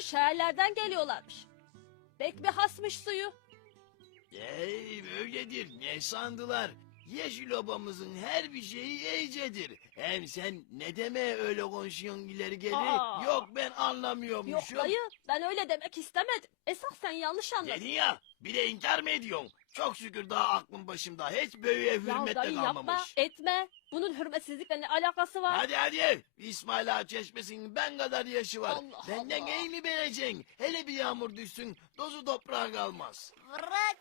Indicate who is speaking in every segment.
Speaker 1: Şehirlerden geliyorlarmış. Pek bir hasmış suyu.
Speaker 2: Ey öyledir ne sandılar? Yeşil obamızın her bir şeyi iyicedir. Hem sen ne deme öyle konuşuyorsun ileri geri?
Speaker 1: Aa.
Speaker 2: Yok ben
Speaker 1: Yok
Speaker 2: anlamıyormuşum.
Speaker 1: dayı ben öyle demek istemedim. Esas sen yanlış anladın.
Speaker 2: Dedin ya bir de inkar mı ediyorsun? Çok şükür daha aklım başımda. Hiç böyüye
Speaker 1: Ya
Speaker 2: hürmetle
Speaker 1: dayı yapma
Speaker 2: kalmamış.
Speaker 1: etme. Bunun hürmetsizlikle ne alakası var?
Speaker 2: Hadi hadi. İsmail Ağa çeşmesinin ben kadar yaşı var.
Speaker 1: Allah
Speaker 2: Benden
Speaker 1: Allah.
Speaker 2: iyi mi vereceksin? Hele bir yağmur düşsün. Dozu toprağa kalmaz.
Speaker 3: Bırak.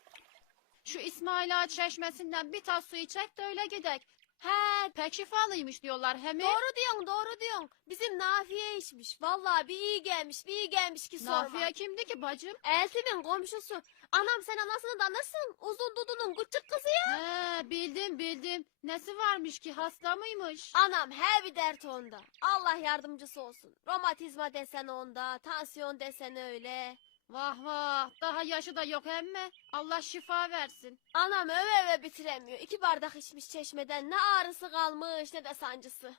Speaker 4: Şu İsmail Ağa çeşmesinden bir tas su içek de öyle gidek. He pek şifalıymış diyorlar hem
Speaker 3: Doğru diyorsun doğru diyorsun. Bizim Nafiye içmiş. Vallahi bir iyi gelmiş bir iyi gelmiş ki sorma.
Speaker 4: Nafiye kimdi ki bacım?
Speaker 3: Eltimin komşusu. Anam sen anasını tanırsın. Uzun dudunun küçük kızı ya.
Speaker 4: He bildim bildim. Nesi varmış ki hasta mıymış?
Speaker 3: Anam her bir dert onda. Allah yardımcısı olsun. Romatizma desen onda. Tansiyon desen öyle.
Speaker 4: Vah vah daha yaşı da yok emme. Allah şifa versin.
Speaker 3: Anam öve öve bitiremiyor. İki bardak içmiş çeşmeden. Ne ağrısı kalmış ne de sancısı.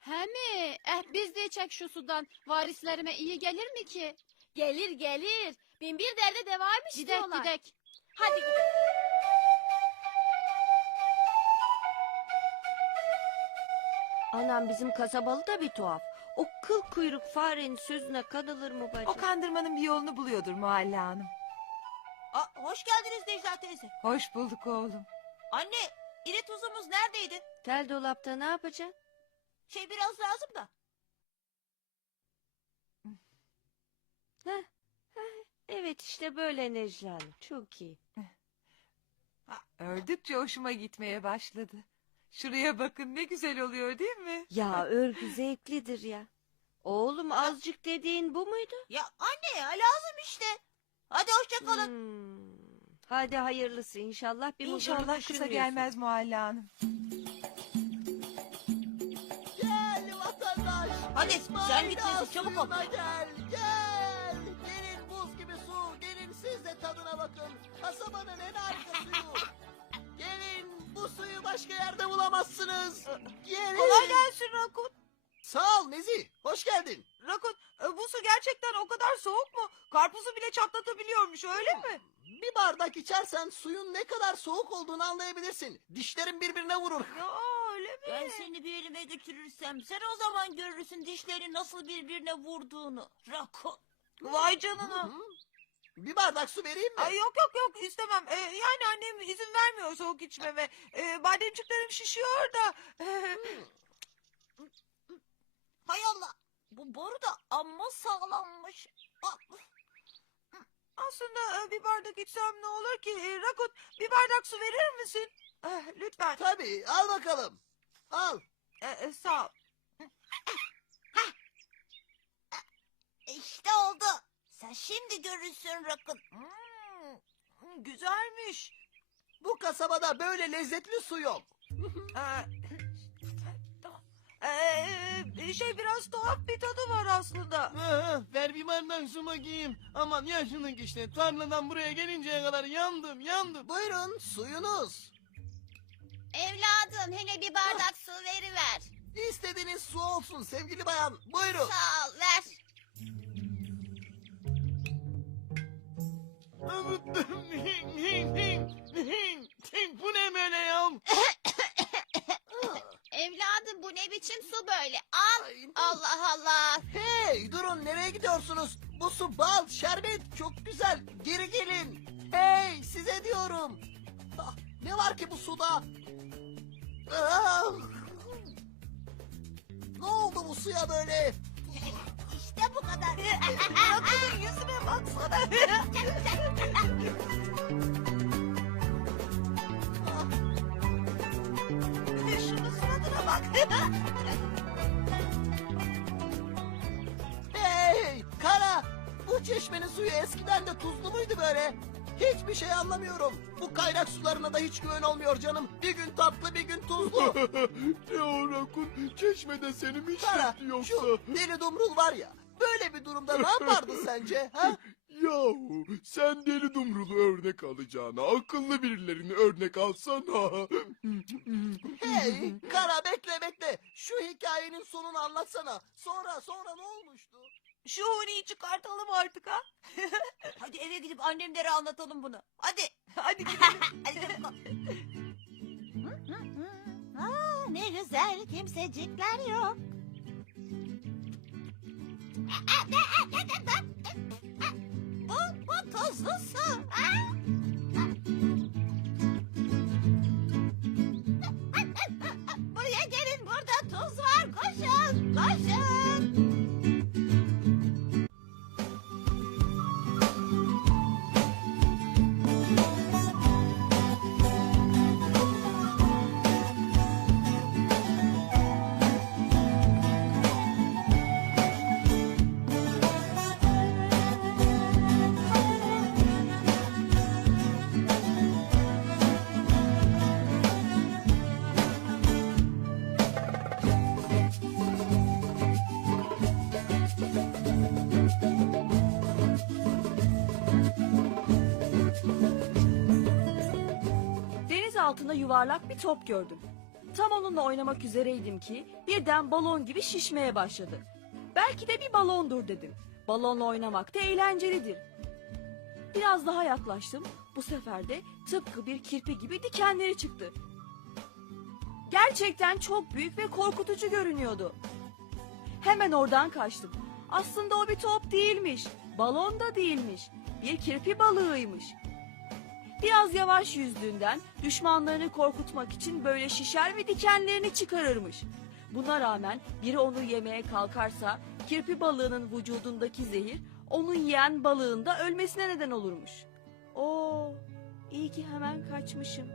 Speaker 4: He mi? Eh biz de içek şu sudan. Varislerime iyi gelir mi ki?
Speaker 3: Gelir gelir. Bin bir derde devaymış
Speaker 4: Gidek
Speaker 3: diyorlar.
Speaker 4: gidek.
Speaker 3: Hadi gidelim.
Speaker 5: Anam bizim kasabalı da bir tuhaf. O kıl kuyruk farenin sözüne kanılır mı bacım?
Speaker 6: O kandırmanın bir yolunu buluyordur Muhalle Hanım.
Speaker 7: Aa, hoş geldiniz Necla teyze.
Speaker 6: Hoş bulduk oğlum.
Speaker 7: Anne, iri tuzumuz neredeydi?
Speaker 5: Tel dolapta ne yapacaksın?
Speaker 7: Şey biraz lazım da.
Speaker 5: Evet işte böyle Necla Hanım. Çok iyi.
Speaker 6: Ördükçe hoşuma gitmeye başladı. Şuraya bakın ne güzel oluyor değil mi?
Speaker 5: Ya örgü zevklidir ya. Oğlum azıcık dediğin bu muydu?
Speaker 7: Ya anne ya lazım işte. Hadi hoşça kalın.
Speaker 5: Hmm. Hadi hayırlısı inşallah bir
Speaker 6: İnşallah kısa
Speaker 5: düşünmüyorsun.
Speaker 6: gelmez Muhalle Hanım.
Speaker 8: Gel vatandaş.
Speaker 7: Hadi,
Speaker 8: İsmail
Speaker 7: sen git teyze,
Speaker 8: Ağa
Speaker 7: çabuk ol.
Speaker 8: Gel gel. De tadına bakın. Kasabanın en harika suyu. Gelin bu suyu başka yerde bulamazsınız. Gelin.
Speaker 7: Kolay gelsin Rakun.
Speaker 8: Sağ ol Nezi. Hoş geldin.
Speaker 6: Rakun e, bu su gerçekten o kadar soğuk mu? Karpuzu bile çatlatabiliyormuş öyle mi?
Speaker 8: Bir bardak içersen suyun ne kadar soğuk olduğunu anlayabilirsin. Dişlerin birbirine vurur.
Speaker 6: Ya öyle mi?
Speaker 7: Ben seni bir elime götürürsem sen o zaman görürsün dişlerin nasıl birbirine vurduğunu. Rakun. Vay canına.
Speaker 8: Bir bardak su vereyim mi?
Speaker 6: Ay yok yok yok istemem. Ee, yani annem izin vermiyor soğuk içmeme. Ee, bademciklerim şişiyor da.
Speaker 7: Hay Allah. Bu boru da amma sağlammış. Ah,
Speaker 6: Aslında e, bir bardak içsem ne olur ki? E, Rakut bir bardak su verir misin? Eh, lütfen.
Speaker 8: Tabii al bakalım. Al.
Speaker 6: E, e, sağ ol.
Speaker 7: İşte oldu. Sen şimdi görürsün Rakun.
Speaker 6: Hmm, güzelmiş.
Speaker 8: Bu kasabada böyle lezzetli su yok.
Speaker 6: Ee, tamam. Ee, şey biraz tuhaf bir tadı var aslında.
Speaker 2: Ver bir bardak su bakayım. Aman yaşlılık işte. Tarladan buraya gelinceye kadar yandım yandım.
Speaker 8: Buyurun suyunuz.
Speaker 3: Evladım hele bir bardak su veriver.
Speaker 8: İstediğiniz su olsun sevgili bayan. Buyurun.
Speaker 3: Sağ ol ver.
Speaker 2: Bu ne böyle ya?
Speaker 3: Evladım bu ne biçim su böyle? Al.
Speaker 8: Ay,
Speaker 3: Allah Allah.
Speaker 8: Hey durun nereye gidiyorsunuz? Bu su bal, şerbet çok güzel. Geri gelin. Hey size diyorum. Ah, ne var ki bu suda? Ah! Ne oldu bu suya böyle?
Speaker 7: İşte bu kadar.
Speaker 6: Rakut'un yüzüne baksana.
Speaker 8: Hey Kara! Bu çeşmenin suyu eskiden de tuzlu muydu böyle? Hiçbir şey anlamıyorum. Bu kaynak sularına da hiç güven olmuyor canım. Bir gün tatlı bir gün tuzlu.
Speaker 2: ne o Rakun? Çeşmede seni mi
Speaker 8: Kara
Speaker 2: işletti yoksa?
Speaker 8: şu deli dumrul var ya. Böyle bir durumda ne yapardı sence? Ha?
Speaker 2: Yahu sen deli dumrulu örnek alacağına akıllı birilerini örnek alsana.
Speaker 8: Hey Kara bekle bekle. Şu hikayenin sonunu anlatsana. Sonra sonra ne olmuştu?
Speaker 6: Şu huniyi çıkartalım artık ha.
Speaker 7: Hadi eve gidip annemlere anlatalım bunu. Hadi.
Speaker 6: Hadi gidelim.
Speaker 7: Hadi. Aa, ne güzel kimsecikler yok. Oh, so
Speaker 1: sorry. Altında yuvarlak bir top gördüm. Tam onunla oynamak üzereydim ki birden balon gibi şişmeye başladı. Belki de bir balondur dedim. Balonla oynamak da eğlencelidir. Biraz daha yaklaştım. Bu sefer de tıpkı bir kirpi gibi dikenleri çıktı. Gerçekten çok büyük ve korkutucu görünüyordu. Hemen oradan kaçtım. Aslında o bir top değilmiş. Balon da değilmiş. Bir kirpi balığıymış. Biraz yavaş yüzdüğünden düşmanlarını korkutmak için böyle şişer ve dikenlerini çıkarırmış. Buna rağmen biri onu yemeye kalkarsa kirpi balığının vücudundaki zehir onun yiyen balığın da ölmesine neden olurmuş. Oo, iyi ki hemen kaçmışım.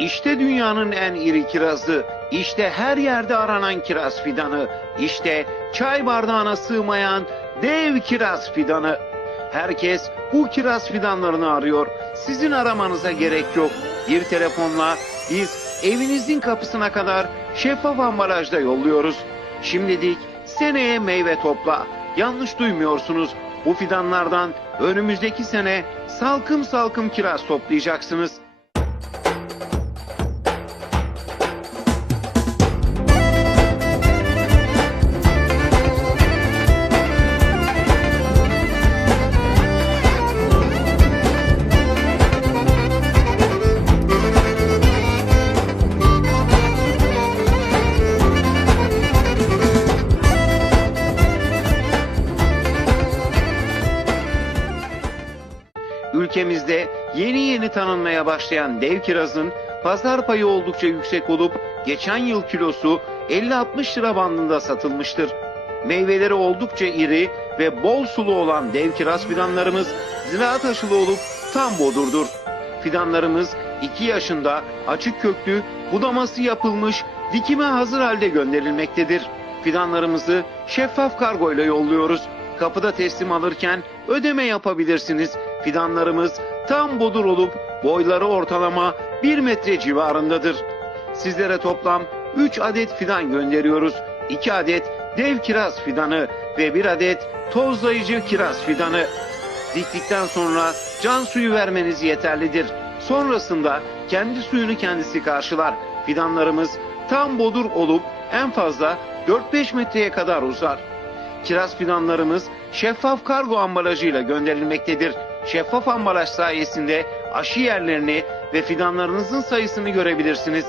Speaker 9: İşte dünyanın en iri kirazı, işte her yerde aranan kiraz fidanı, işte çay bardağına sığmayan dev kiraz fidanı. Herkes bu kiraz fidanlarını arıyor. Sizin aramanıza gerek yok. Bir telefonla biz evinizin kapısına kadar şeffaf ambalajda yolluyoruz. Şimdilik seneye meyve topla. Yanlış duymuyorsunuz. Bu fidanlardan önümüzdeki sene salkım salkım kiraz toplayacaksınız. Yeni tanınmaya başlayan dev kirazın pazar payı oldukça yüksek olup geçen yıl kilosu 50-60 lira bandında satılmıştır. Meyveleri oldukça iri ve bol sulu olan dev kiraz fidanlarımız ziraat aşılı olup tam bodurdur. Fidanlarımız 2 yaşında açık köklü, budaması yapılmış, dikime hazır halde gönderilmektedir. Fidanlarımızı şeffaf kargo ile yolluyoruz. Kapıda teslim alırken ödeme yapabilirsiniz. Fidanlarımız tam bodur olup boyları ortalama 1 metre civarındadır. Sizlere toplam 3 adet fidan gönderiyoruz. 2 adet dev kiraz fidanı ve 1 adet tozlayıcı kiraz fidanı. Diktikten sonra can suyu vermeniz yeterlidir. Sonrasında kendi suyunu kendisi karşılar. Fidanlarımız tam bodur olup en fazla 4-5 metreye kadar uzar. Kiraz fidanlarımız şeffaf kargo ambalajıyla gönderilmektedir. Şeffaf ambalaj sayesinde aşı yerlerini ve fidanlarınızın sayısını görebilirsiniz.